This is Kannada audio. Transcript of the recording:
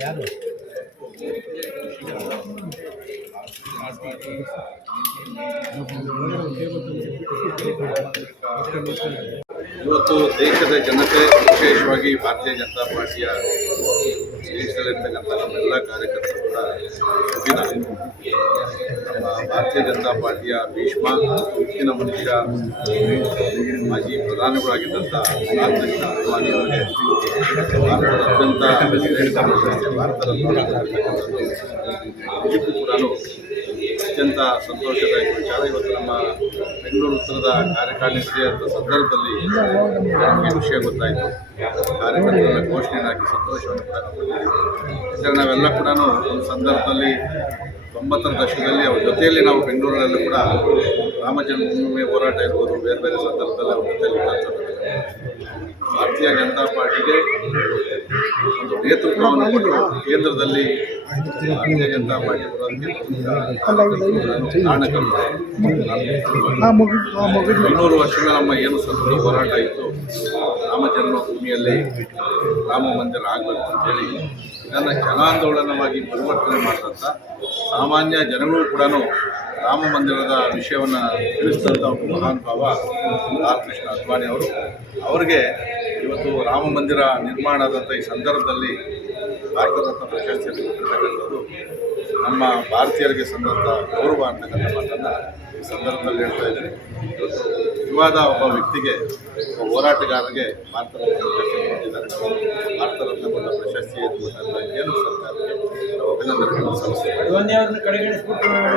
ಯಾರು ಇವತ್ತು ದೇಶದ ಜನತೆ, ವಿಶೇಷವಾಗಿ ಭಾರತೀಯ ಜನತಾ ಪಾರ್ಟಿಯ ದೇಶದಲ್ಲಿರ್ತಕ್ಕಂಥ ನಮ್ಮೆಲ್ಲ ಕಾರ್ಯಕರ್ತರು ಕೂಡ ಸುದಿನ ನಮ್ಮ ಭಾರತೀಯ ಜನತಾ ಪಾರ್ಟಿಯ ಭೀಷ್ಮ ಉಕ್ಕಿನ ಮನುಷ್ಯ ಮಾಜಿ ಪ್ರಧಾನಿಗಳಾಗಿದ್ದಂಥ ರಾಮಕೃಷ್ಣ ಅಡ್ವಾಣಿ ಅವರಿಗೆ ಭಾರತದ ಅತ್ಯಂತ ಶ್ರೇಷ್ಠ ಪ್ರಶಸ್ತಿ ಭಾರತದ ನಿಜಕ್ಕೂ ಕೂಡ ಅತ್ಯಂತ ಸಂತೋಷದಾಯಕ ವಿಚಾರ. ಇವತ್ತು ನಮ್ಮ ಬೆಂಗಳೂರು ಉತ್ತರದ ಕಾರ್ಯಕಾರಿಣಿ ಅಂತ ಸಂದರ್ಭದಲ್ಲಿ ನಮಗೆ ವಿಷಯ ಗೊತ್ತಾಯಿತು. ಕಾರ್ಯಕರ್ತರೆಲ್ಲ ಘೋಷಣೆ ಹಾಕಿ ಸಂತೋಷವನ್ನು ಕೂಡ ಯಾಕಂದರೆ ನಾವೆಲ್ಲ ಕೂಡ ಒಂದು ಸಂದರ್ಭದಲ್ಲಿ 90ರ ದಶಕದಲ್ಲಿ ಅವ್ರ ಜೊತೆಯಲ್ಲಿ ನಾವು ಬೆಂಗಳೂರಲ್ಲೂ ಕೂಡ ರಾಮ ಜನ್ಮಭೂಮಿ ಹೋರಾಟ ಇರ್ಬೋದು, ಬೇರೆ ಬೇರೆ ಸಂದರ್ಭದಲ್ಲಿ ಅವ್ರ ಜೊತೆಯಲ್ಲಿ ಭಾರತೀಯ ಜನತಾ ಪಾರ್ಟಿಗೆ ಒಂದು ನೇತೃತ್ವವನ್ನು ಕೊಟ್ಟು ಕೇಂದ್ರದಲ್ಲಿ ಭಾರತೀಯ ಜನತಾ ಪಾರ್ಟಿ ಬರೋದಕ್ಕೆ 500 ವರ್ಷಗಳ ನಮ್ಮ ಏನು ಸತತ ಹೋರಾಟ ಇತ್ತು, ರಾಮ ಜನ್ಮಭೂಮಿಯಲ್ಲಿ ರಾಮ ಮಂದಿರ ಆಗಬೇಕು ಅಂತೇಳಿ ಇದನ್ನು ಜನಾಂದೋಲನವಾಗಿ ಪರಿವರ್ತನೆ ಮಾಡಿದಂಥ ಸಾಮಾನ್ಯ ಜನಗಳು ಕೂಡ ರಾಮ ಮಂದಿರದ ವಿಷಯವನ್ನು ತಿಳಿಸಿದಂಥ ಮಹಾನ್ ಭಾವ ರಾಮಕೃಷ್ಣ ಅಡ್ವಾಣಿ ಅವರು. ಅವರಿಗೆ ಇವತ್ತು ರಾಮ ಮಂದಿರ ನಿರ್ಮಾಣ ಆದಂಥ ಈ ಸಂದರ್ಭದಲ್ಲಿ ಭಾರತ ರತ್ನ ಪ್ರಶಸ್ತಿಯನ್ನು ಕೊಟ್ಟಿರ್ತಕ್ಕಂಥದ್ದು ನಮ್ಮ ಭಾರತೀಯರಿಗೆ ಸಂದಂಥ ಗೌರವ ಅಂತಕ್ಕಂಥ ಮಾತನ್ನು ಈ ಸಂದರ್ಭದಲ್ಲಿ ಹೇಳ್ತಾ ಇದ್ದೀನಿ. ಇವತ್ತು ವಿವಾದ ಒಬ್ಬ ವ್ಯಕ್ತಿಗೆ, ಒಬ್ಬ ಹೋರಾಟಗಾರರಿಗೆ ಭಾರತ ರತ್ನ ಪ್ರಶಸ್ತಿ ಕೊಟ್ಟಿದ್ದಾರೆ. ಭಾರತ ರತ್ನ ಕೊಟ್ಟ ಪ್ರಶಸ್ತಿ ಕೊಟ್ಟಂಥ ಏನು ಸರ್ಕಾರಕ್ಕೆ ನಾವು ಅಭಿನಂದನೆಗಳನ್ನು ಸಲ್ಲಿಸ್ತೀವಿ.